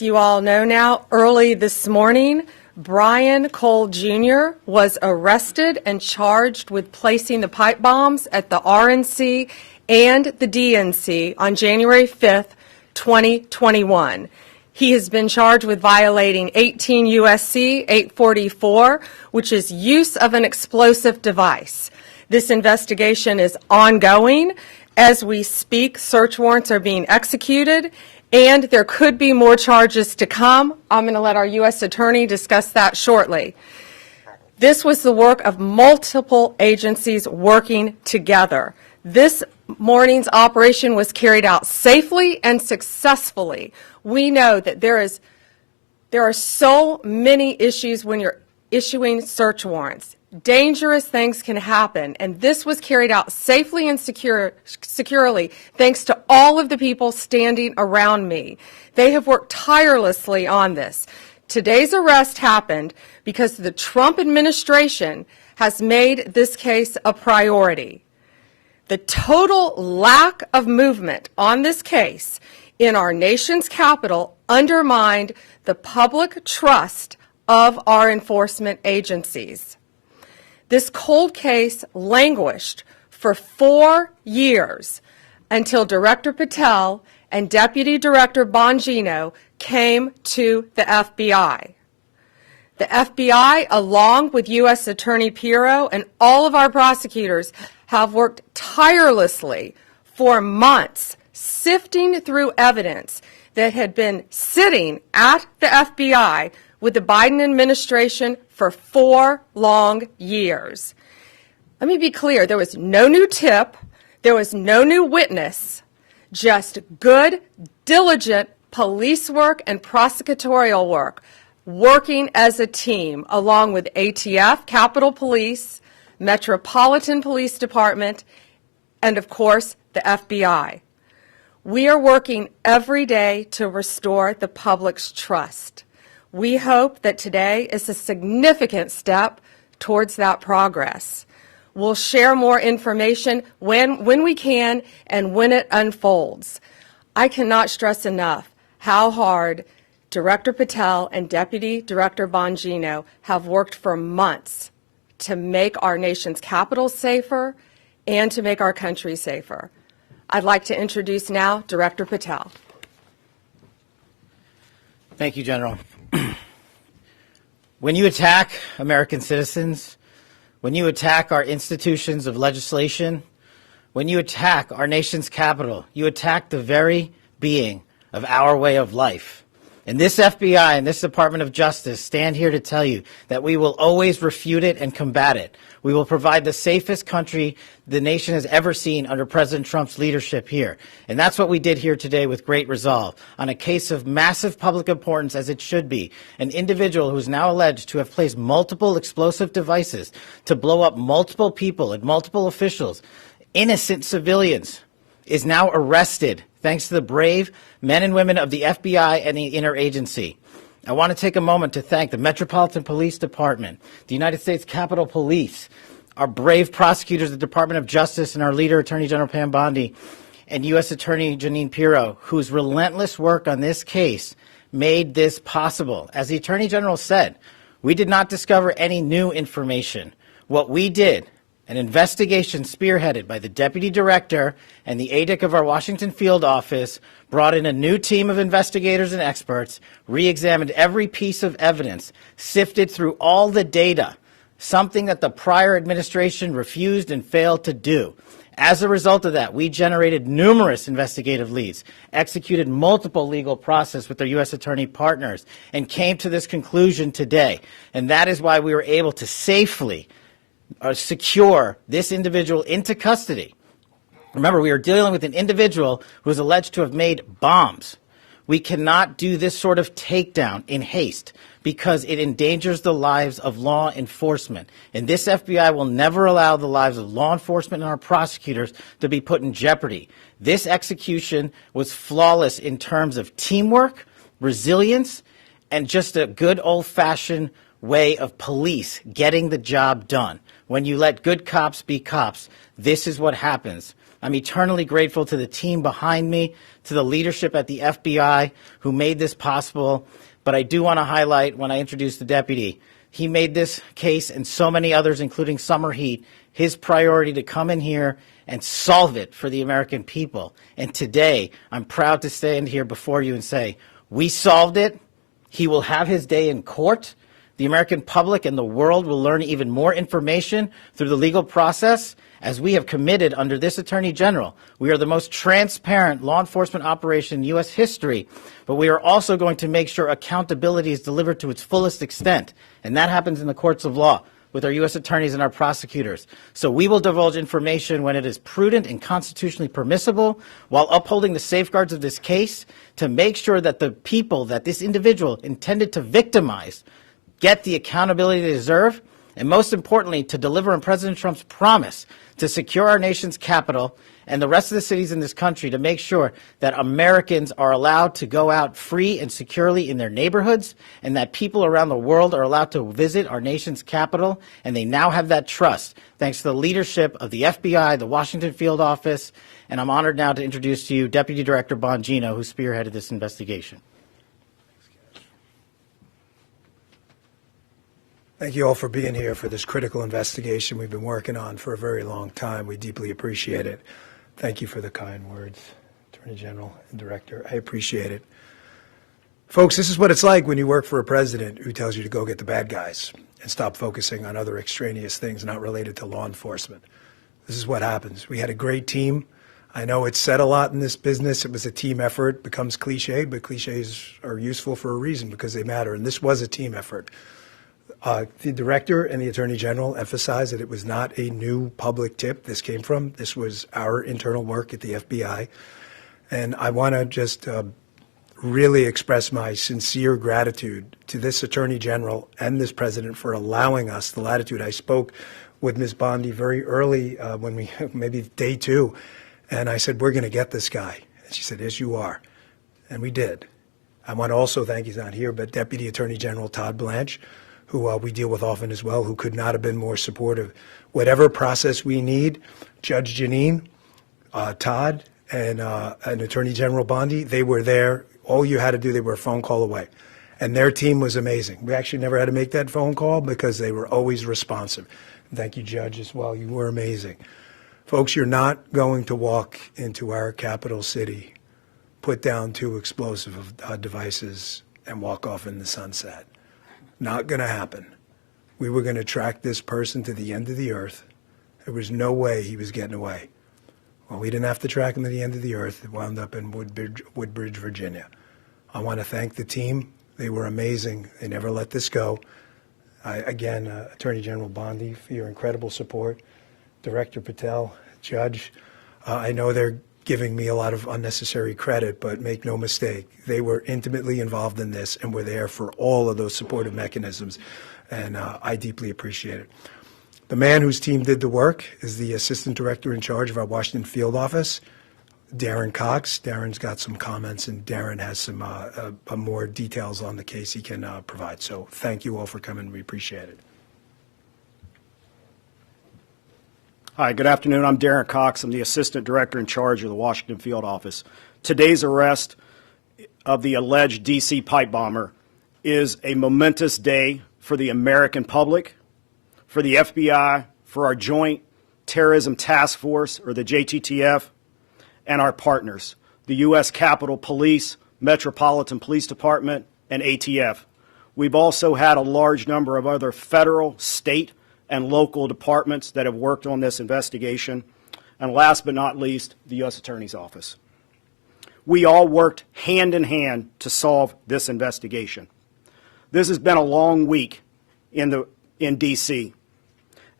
as you all know now, early this morning, Brian Cole Jr. was arrested and charged with placing the pipe bombs at the RNC and the DNC on January 5th, 2021. He has been charged with violating 18 U.S.C. 844, which is use of an explosive device. This investigation is ongoing. As we speak, search warrants are being executed, and there could be more charges to come. I'm going to let our U.S. Attorney discuss that shortly. This was the work of multiple agencies working together. This morning's operation was carried out safely and successfully. We know that there are so many issues when you're issuing search warrants. Dangerous things can happen, and this was carried out safely and securely thanks to all of the people standing around me. They have worked tirelessly on this. Today's arrest happened because the Trump administration has made this case a priority. The total lack of movement on this case in our nation's capital undermined the public trust of our enforcement agencies. This cold case languished for 4 years until Director Patel and Deputy Director Bongino came to the FBI. The FBI, along with U.S. Attorney Pirro and all of our prosecutors, have worked tirelessly for months, sifting through evidence that had been sitting at the FBI with the Biden administration for 4 long years. Let me be clear, there was no new tip, there was no new witness, just good, diligent police work and prosecutorial work, working as a team along with ATF, Capitol Police, Metropolitan Police Department, and of course the FBI. We are working every day to restore the public's trust. We hope that today is a significant step towards that progress. We'll share more information when we can and when it unfolds. I cannot stress enough how hard Director Patel and Deputy Director Bongino have worked for months to make our nation's capital safer and to make our country safer. I'd like to introduce now Director Patel. Thank you, General. When you attack American citizens, when you attack our institutions of legislation, when you attack our nation's capital, you attack the very being of our way of life. And this FBI and this Department of Justice stand here to tell you that we will always refute it and combat it. We will provide the safest country the nation has ever seen under President Trump's leadership here. And that's what we did here today with great resolve on a case of massive public importance, as it should be. An individual who is now alleged to have placed multiple explosive devices to blow up multiple people and multiple officials, innocent civilians, is now arrested thanks to the brave men and women of the FBI and the interagency. I want to take a moment to thank the Metropolitan Police Department, the United States Capitol Police, our brave prosecutors, the Department of Justice, and our leader, Attorney General Pam Bondi, and U.S. Attorney Jeanine Pirro, whose relentless work on this case made this possible. As the Attorney General said, we did not discover any new information. What we did, an investigation spearheaded by the Deputy Director and the ADIC of our Washington field office, brought in a new team of investigators and experts, re-examined every piece of evidence, sifted through all the data, something that the prior administration refused and failed to do. As a result of that, we generated numerous investigative leads, executed multiple legal process with our U.S. attorney partners, and came to this conclusion today. And that is why we were able to safely secure this individual into custody. Remember, we are dealing with an individual who is alleged to have made bombs. We cannot do this sort of takedown in haste because it endangers the lives of law enforcement. And this FBI will never allow the lives of law enforcement and our prosecutors to be put in jeopardy. This execution was flawless in terms of teamwork, resilience, and just a good old-fashioned way of police getting the job done. When you let good cops be cops, this is what happens. I'm eternally grateful to the team behind me, to the leadership at the FBI who made this possible. But I do want to highlight when I introduce the deputy, he made this case and so many others, including summer heat, his priority to come in here and solve it for the American people. And today, I'm proud to stand here before you and say, we solved it. He will have his day in court. The American public and the world will learn even more information through the legal process. As we have committed under this Attorney General, we are the most transparent law enforcement operation in U.S. history, but we are also going to make sure accountability is delivered to its fullest extent, and that happens in the courts of law with our U.S. attorneys and our prosecutors. So we will divulge information when it is prudent and constitutionally permissible, while upholding the safeguards of this case to make sure that the people that this individual intended to victimize get the accountability they deserve, and most importantly, to deliver on President Trump's promise to secure our nation's capital and the rest of the cities in this country to make sure that Americans are allowed to go out free and securely in their neighborhoods, and that people around the world are allowed to visit our nation's capital, and they now have that trust thanks to the leadership of the FBI, the Washington Field Office, and I'm honored now to introduce to you Deputy Director Bongino, who spearheaded this investigation. Thank you all for being here for this critical investigation we've been working on for a very long time. We deeply appreciate it. Thank you for the kind words, Attorney General and Director. I appreciate it. Folks, this is what it's like when you work for a president who tells you to go get the bad guys and stop focusing on other extraneous things not related to law enforcement. This is what happens. We had a great team. I know it's said a lot in this business. It was a team effort. It becomes cliched, but cliches are useful for a reason because they matter. And this was a team effort. The director and the attorney general emphasized that it was not a new public tip this came from. This was our internal work at the FBI. And I want to just really express my sincere gratitude to this attorney general and this president for allowing us the latitude. I spoke with Ms. Bondi very early when we, maybe day 2, and I said, we're going to get this guy. And she said, yes, you are. And we did. I want to also thank, he's not here, but Deputy Attorney General Todd Blanche, who we deal with often as well, who could not have been more supportive. Whatever process we need, Judge Janine, Todd, and Attorney General Bondi, they were there. All you had to do, they were a phone call away. And their team was amazing. We actually never had to make that phone call because they were always responsive. Thank you, Judge, as well. You were amazing. Folks, you're not going to walk into our capital city, put down 2 explosive devices, and walk off in the sunset. Not going to happen. We were going to track this person to the end of the earth. There was no way he was getting away. Well, we didn't have to track him to the end of the earth. It wound up in Woodbridge, Virginia. I want to thank the team. They were amazing. They never let this go. Again, Attorney General Bondi, for your incredible support. Director Patel, Judge, I know they're giving me a lot of unnecessary credit, but make no mistake, they were intimately involved in this and were there for all of those supportive mechanisms, and I deeply appreciate it. The man whose team did the work is the Assistant Director in charge of our Washington Field Office, Darren Cox. Darren's got some comments, and Darren has some more details on the case he can provide. So thank you all for coming. We appreciate it. Hi, good afternoon. I'm Darren Cox. I'm the Assistant Director in charge of the Washington Field Office. Today's arrest of the alleged D.C. pipe bomber is a momentous day for the American public, for the FBI, for our Joint Terrorism Task Force, or the JTTF, and our partners, the U.S. Capitol Police, Metropolitan Police Department, and ATF. We've also had a large number of other federal, state, and local departments that have worked on this investigation. And last but not least, the U.S. Attorney's Office. We all worked hand in hand to solve this investigation. This has been a long week in D.C.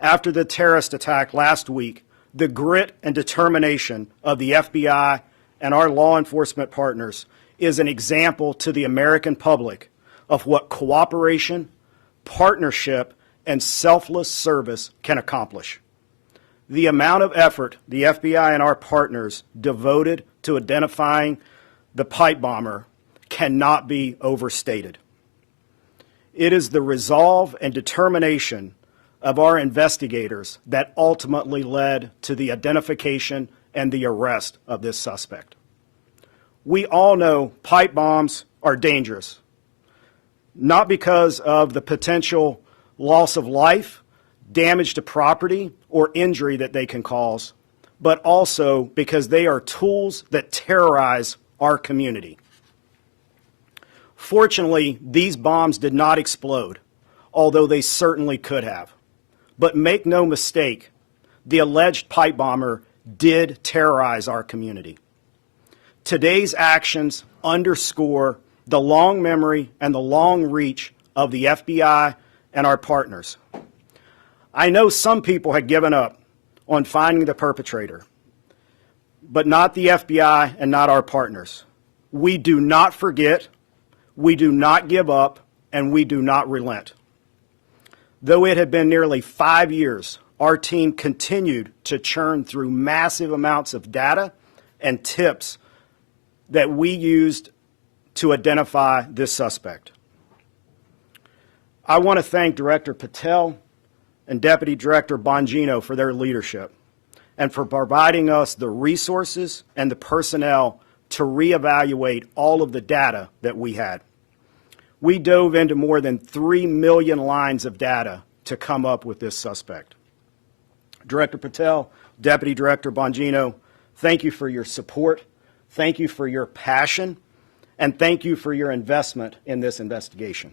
After the terrorist attack last week, the grit and determination of the FBI and our law enforcement partners is an example to the American public of what cooperation, partnership, and selfless service can accomplish. The amount of effort the FBI and our partners devoted to identifying the pipe bomber cannot be overstated. It is the resolve and determination of our investigators that ultimately led to the identification and the arrest of this suspect. We all know pipe bombs are dangerous, not because of the potential loss of life, damage to property, or injury that they can cause, but also because they are tools that terrorize our community. Fortunately, these bombs did not explode, although they certainly could have. But make no mistake, the alleged pipe bomber did terrorize our community. Today's actions underscore the long memory and the long reach of the FBI and our partners. I know some people had given up on finding the perpetrator, but not the FBI and not our partners. We do not forget, we do not give up, and we do not relent. Though it had been nearly 5 years, our team continued to churn through massive amounts of data and tips that we used to identify this suspect. I want to thank Director Patel and Deputy Director Bongino for their leadership and for providing us the resources and the personnel to reevaluate all of the data that we had. We dove into more than 3 million lines of data to come up with this suspect. Director Patel, Deputy Director Bongino, thank you for your support, thank you for your passion, and thank you for your investment in this investigation.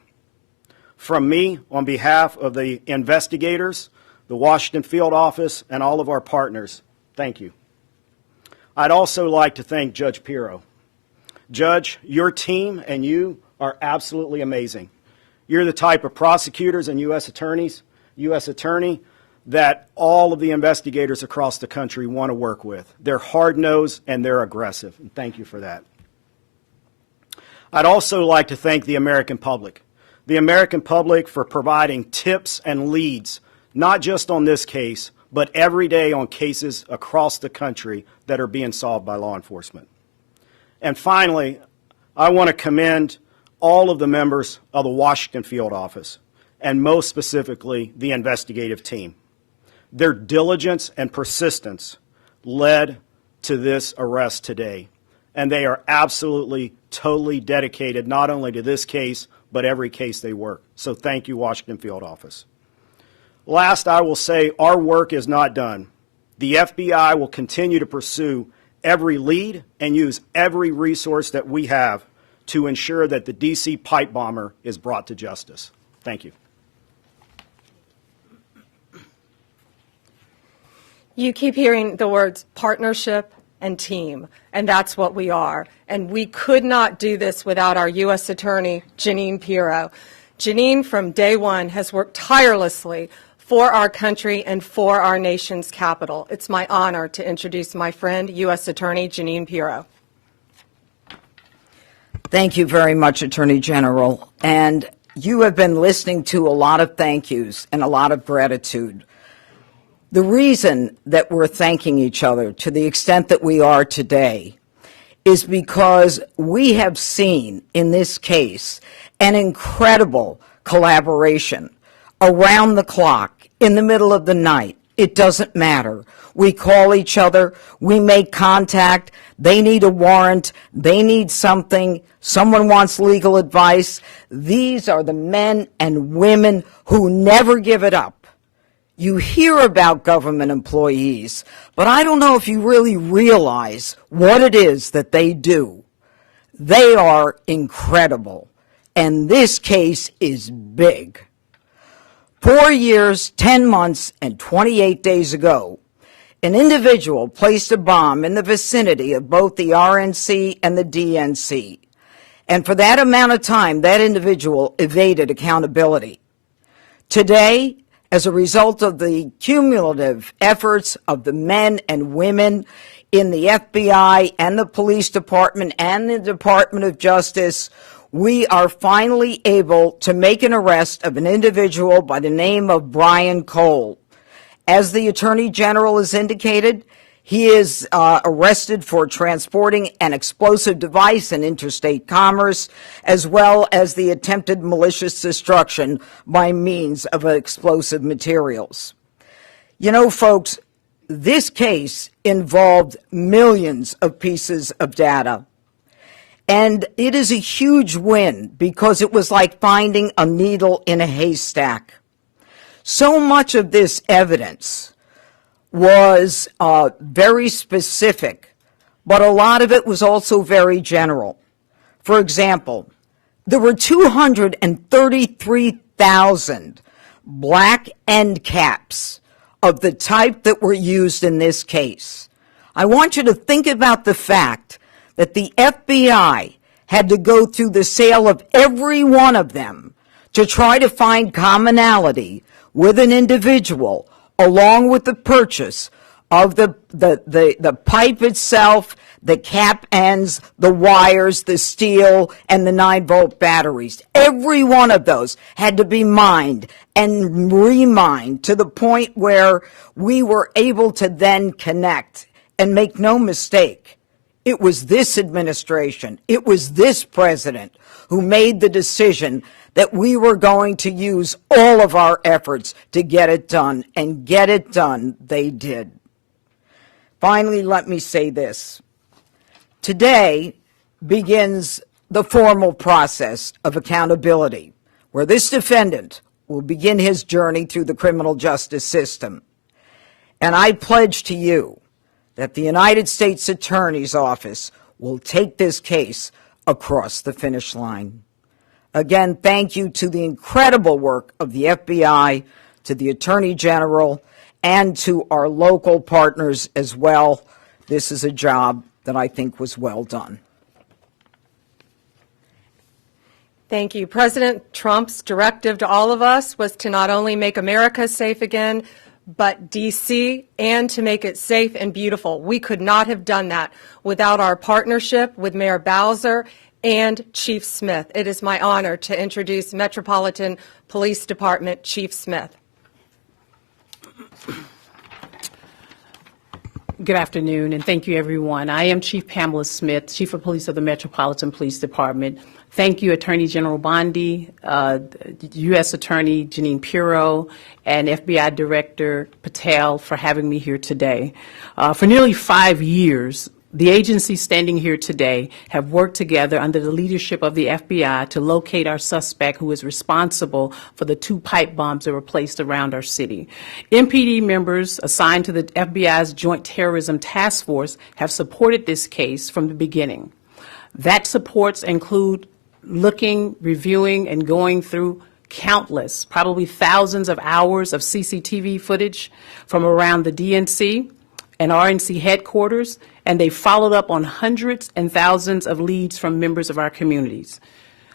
From me, on behalf of the investigators, the Washington Field Office, and all of our partners, thank you. I'd also like to thank Judge Pirro. Judge, your team and you are absolutely amazing. You're the type of prosecutors and U.S. attorney, that all of the investigators across the country want to work with. They're hard-nosed and they're aggressive, and thank you for that. I'd also like to thank the American public. The American public for providing tips and leads, not just on this case, but every day on cases across the country that are being solved by law enforcement. And finally, I want to commend all of the members of the Washington Field Office, and most specifically, the investigative team. Their diligence and persistence led to this arrest today, and they are absolutely, totally dedicated not only to this case, but every case they work. So thank you, Washington Field Office. Last, I will say our work is not done. The FBI will continue to pursue every lead and use every resource that we have to ensure that the D.C. pipe bomber is brought to justice. Thank you. You keep hearing the words partnership and team, and that's what we are. And we could not do this without our U.S. Attorney, Jeanine Pirro. Jeanine, from day one, has worked tirelessly for our country and for our nation's capital. It's my honor to introduce my friend, U.S. Attorney Jeanine Pirro. Thank you very much, Attorney General. And you have been listening to a lot of thank yous and a lot of gratitude. The reason that we're thanking each other to the extent that we are today is because we have seen in this case an incredible collaboration around the clock, in the middle of the night. It doesn't matter. We call each other, we make contact, they need a warrant, they need something, someone wants legal advice. These are the men and women who never give it up. You hear about government employees, but I don't know if you really realize what it is that they do. They are incredible, and this case is big. 4 years, 10 months, and 28 days ago, an individual placed a bomb in the vicinity of both the RNC and the DNC. And for that amount of time, that individual evaded accountability. Today, as a result of the cumulative efforts of the men and women in the FBI and the police department and the Department of Justice, we are finally able to make an arrest of an individual by the name of Brian Cole. As the Attorney General has indicated, he is arrested for transporting an explosive device in interstate commerce, as well as the attempted malicious destruction by means of explosive materials. You know, folks, this case involved millions of pieces of data. And it is a huge win because it was like finding a needle in a haystack. So much of this evidence was very specific, but a lot of it was also very general. For example, there were 233,000 black end caps of the type that were used in this case. I want you to think about the fact that the FBI had to go through the sale of every one of them to try to find commonality with an individual, along with the purchase of the pipe itself, the cap ends, the wires, the steel, and the 9-volt batteries. Every one of those had to be mined and remined to the point where we were able to then connect. And make no mistake, it was this administration, it was this president who made the decision that we were going to use all of our efforts to get it done, and get it done they did. Finally, let me say this. Today begins the formal process of accountability, where this defendant will begin his journey through the criminal justice system. And I pledge to you that the United States Attorney's Office will take this case across the finish line. Again, thank you to the incredible work of the FBI, to the Attorney General, and to our local partners as well. This is a job that I think was well done. Thank you. President Trump's directive to all of us was to not only make America safe again, but D.C., and to make it safe and beautiful. We could not have done that without our partnership with Mayor Bowser and Chief Smith. It is my honor to introduce Metropolitan Police Department Chief Smith. Good afternoon, and thank you, everyone. I am Chief Pamela Smith, Chief of Police of the Metropolitan Police Department. Thank you, Attorney General Bondi, U.S. Attorney Jeanine Pirro, and FBI Director Patel for having me here today. For nearly 5 years, the agencies standing here today have worked together under the leadership of the FBI to locate our suspect who is responsible for the 2 pipe bombs that were placed around our city. MPD members assigned to the FBI's Joint Terrorism Task Force have supported this case from the beginning. That supports include looking, reviewing, and going through countless, probably thousands of hours of CCTV footage from around the DNC and RNC headquarters, and they followed up on hundreds and thousands of leads from members of our communities.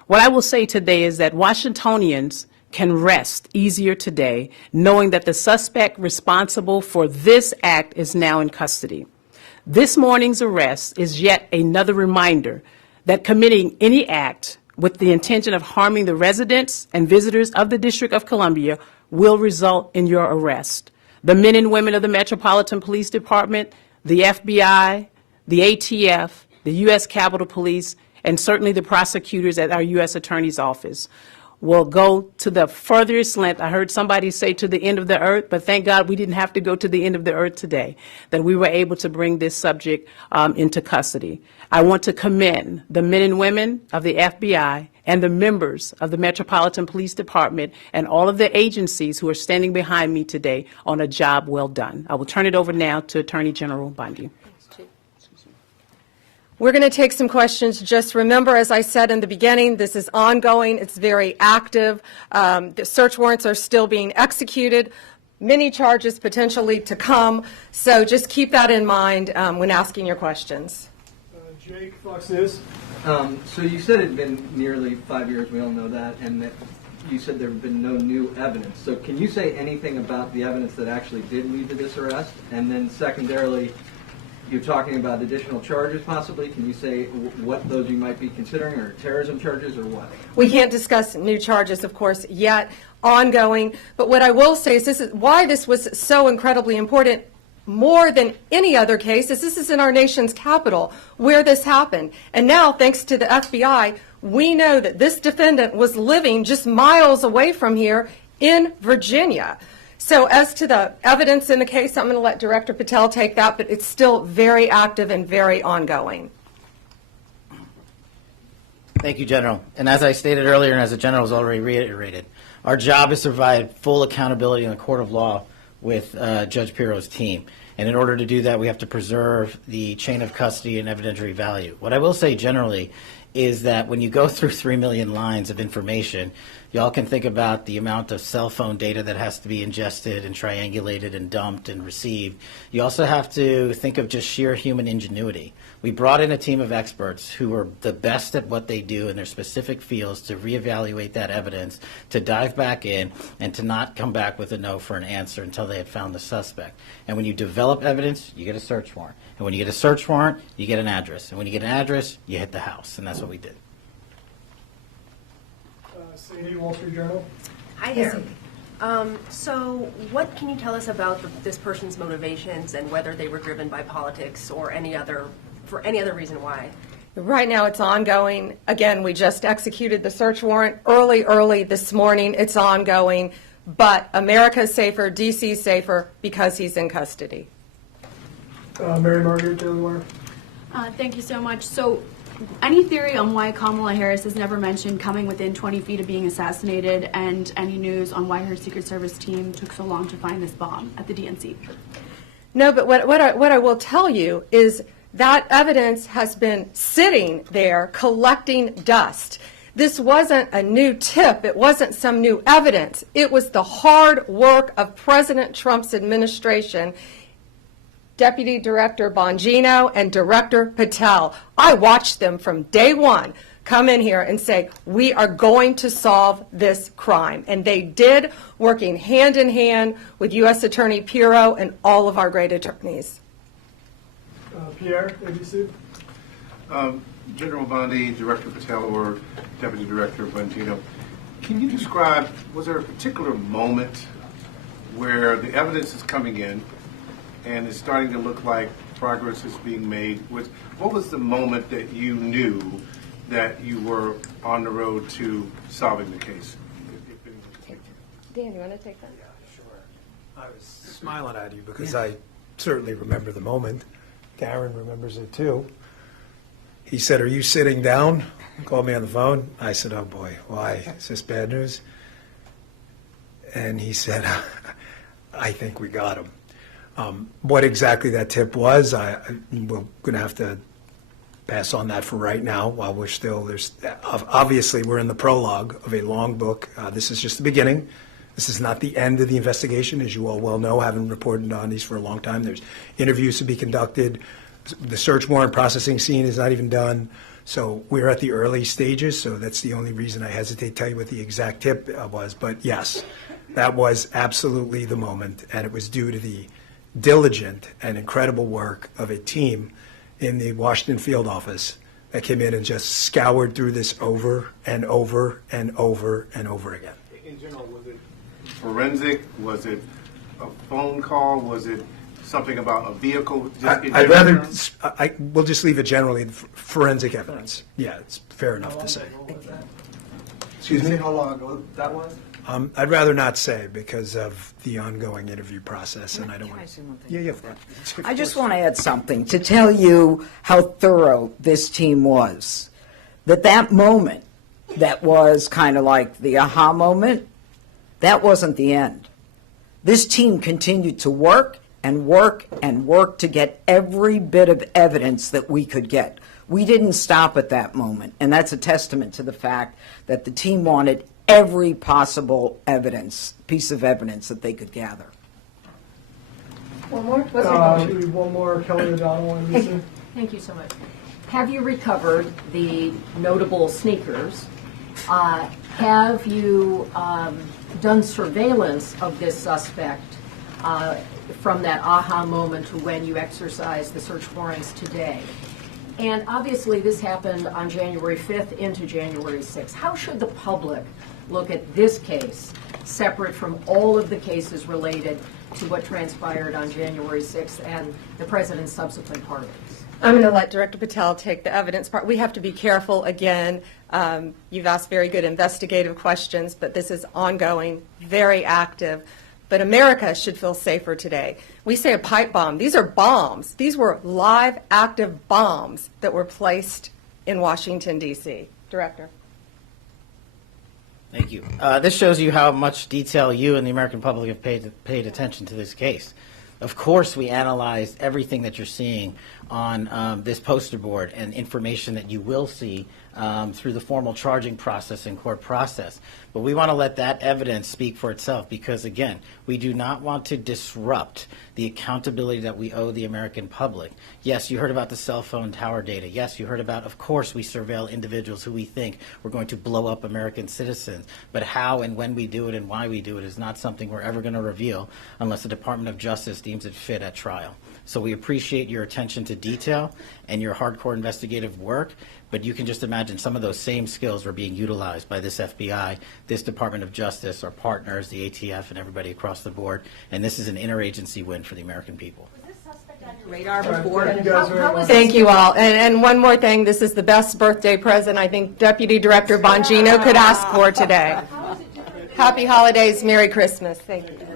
What I will say today is that Washingtonians can rest easier today knowing that the suspect responsible for this act is now in custody. This morning's arrest is yet another reminder that committing any act with the intention of harming the residents and visitors of the District of Columbia will result in your arrest. The men and women of the Metropolitan Police Department, the FBI, the ATF, the U.S. Capitol Police, and certainly the prosecutors at our U.S. Attorney's Office will go to the furthest length. I heard somebody say to the end of the earth, but thank God we didn't have to go to the end of the earth today, that we were able to bring this subject into custody. I want to commend the men and women of the FBI and the members of the Metropolitan Police Department and all of the agencies who are standing behind me today on a job well done. I will turn it over now to Attorney General Bondi. We're going to take some questions. Just remember, as I said in the beginning, this is ongoing. It's very active. The search warrants are still being executed. Many charges potentially to come. So just keep that in mind when asking your questions. Jake, Fox News. So you said it had been nearly 5 years, we all know that, and that you said there have been no new evidence. So can you say anything about the evidence that actually did lead to this arrest? And then secondarily, you're talking about additional charges possibly. Can you say what those you might be considering, or terrorism charges, or what? We can't discuss new charges, of course, yet, ongoing. But what I will say is this is why this was so incredibly important. More than any other case, is this is in our nation's capital where this happened. And now, thanks to the FBI, we know that this defendant was living just miles away from here in Virginia. So as to the evidence in the case, I'm going to let Director Patel take that, but it's still very active and very ongoing. Thank you, General. And as I stated earlier, and as the General has already reiterated, our job is to provide full accountability in the court of law with Judge Pirro's team. And in order to do that, we have to preserve the chain of custody and evidentiary value. What I will say generally is that when you go through 3 million lines of information, y'all can think about the amount of cell phone data that has to be ingested and triangulated and dumped and received. You also have to think of just sheer human ingenuity. We brought in a team of experts who are the best at what they do in their specific fields to reevaluate that evidence, to dive back in, and to not come back with a no for an answer until they had found the suspect. And when you develop evidence, you get a search warrant. And when you get a search warrant, you get an address. And when you get an address, you hit the house. And that's what we did. Sadie, Wall Street Journal. Hi there. So what can you tell us about this person's motivations and whether they were driven by politics or for any other reason why? Right now, it's ongoing. Again, we just executed the search warrant early this morning. It's ongoing. But America's safer, DC's safer because he's in custody. Mary Margaret, Daily Wire. Thank you so much. So, any theory on why Kamala Harris has never mentioned coming within 20 feet of being assassinated, and any news on why her Secret Service team took so long to find this bomb at the DNC? No, but what I will tell you is that evidence has been sitting there collecting dust. This wasn't a new tip. It wasn't some new evidence. It was the hard work of President Trump's administration, Deputy Director Bongino and Director Patel. I watched them from day one come in here and say, we are going to solve this crime. And they did, working hand in hand with U.S. Attorney Pirro and all of our great attorneys. Pierre, ABC. General Bondi, Director Patel, or Deputy Director Bongino, can you describe, was there a particular moment where the evidence is coming in and it's starting to look like progress is being made? What was the moment that you knew that you were on the road to solving the case? Dan, you want to take that? Yeah, sure. I was smiling at you because I certainly remember the moment. Darren remembers it too. He said, "Are you sitting down?" Called me on the phone. I said, "Oh boy, why? Is this bad news?" And he said, "I think we got him." What exactly that tip was, we're going to have to pass on that for right now while we're still, obviously we're in the prologue of a long book. This is just the beginning. This is not the end of the investigation, as you all well know, having reported on these for a long time. There's interviews to be conducted. The search warrant processing scene is not even done. So we're at the early stages, so that's the only reason I hesitate to tell you what the exact tip was. But yes, that was absolutely the moment, and it was due to the diligent and incredible work of a team in the Washington field office that came in and just scoured through this over and over and over and over again. In general, was it forensic? Was it a phone call? Was it something about a vehicle? I'd rather, we'll just leave it generally, forensic evidence. Yeah, it's fair enough to say. Excuse me? How long ago that was? I'd rather not say because of the ongoing interview process, and I don't want to. Yeah. I just want to add something to tell you how thorough this team was. That moment that was kind of like the aha moment, that wasn't the end. This team continued to work and work and work to get every bit of evidence that we could get. We didn't stop at that moment, and that's a testament to the fact that the team wanted every possible piece of evidence that they could gather. One more? One more, Kelly O'Donnell, NBC. Thank you so much. Have you recovered the notable sneakers? Have you done surveillance of this suspect from that aha moment to when you exercised the search warrants today? And obviously this happened on January 5th into January 6th. How should the public look at this case separate from all of the cases related to what transpired on January 6th and the president's subsequent pardons? I'm going to let Director Patel take the evidence part. We have to be careful. Again, you've asked very good investigative questions, but this is ongoing, very active. but America should feel safer today. We say a pipe bomb. These are bombs. These were live, active bombs that were placed in Washington, D.C. Director. Thank you. This shows you how much detail you and the American public have paid attention to this case. Of course, we analyzed everything that you're seeing on this poster board and information that you will see through the formal charging process and court process. But we want to let that evidence speak for itself because, again, we do not want to disrupt the accountability that we owe the American public. Yes, you heard about the cell phone tower data. Yes, you heard about, of course, we surveil individuals who we think we're going to blow up American citizens. But how and when we do it and why we do it is not something we're ever going to reveal unless the Department of Justice deems it fit at trial. So we appreciate your attention to detail and your hardcore investigative work, but you can just imagine some of those same skills are being utilized by this FBI, this Department of Justice, our partners, the ATF, and everybody across the board, and this is an interagency win for the American people. Was this suspect on your radar before? Thank you all. And one more thing, this is the best birthday present I think Deputy Director Bongino could ask for today. Happy holidays, Merry Christmas. Thank you.